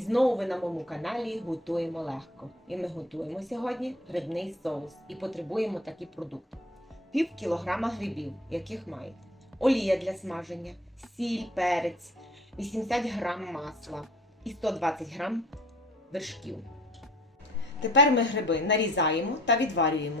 Знову ви на моєму каналі готуємо легко. І ми готуємо сьогодні грибний соус і потребуємо такі продукти: пів кілограма грибів, яких маєте, олія для смаження, сіль, перець, 80 грам масла і 120 грам вершків. Тепер ми гриби нарізаємо та відварюємо.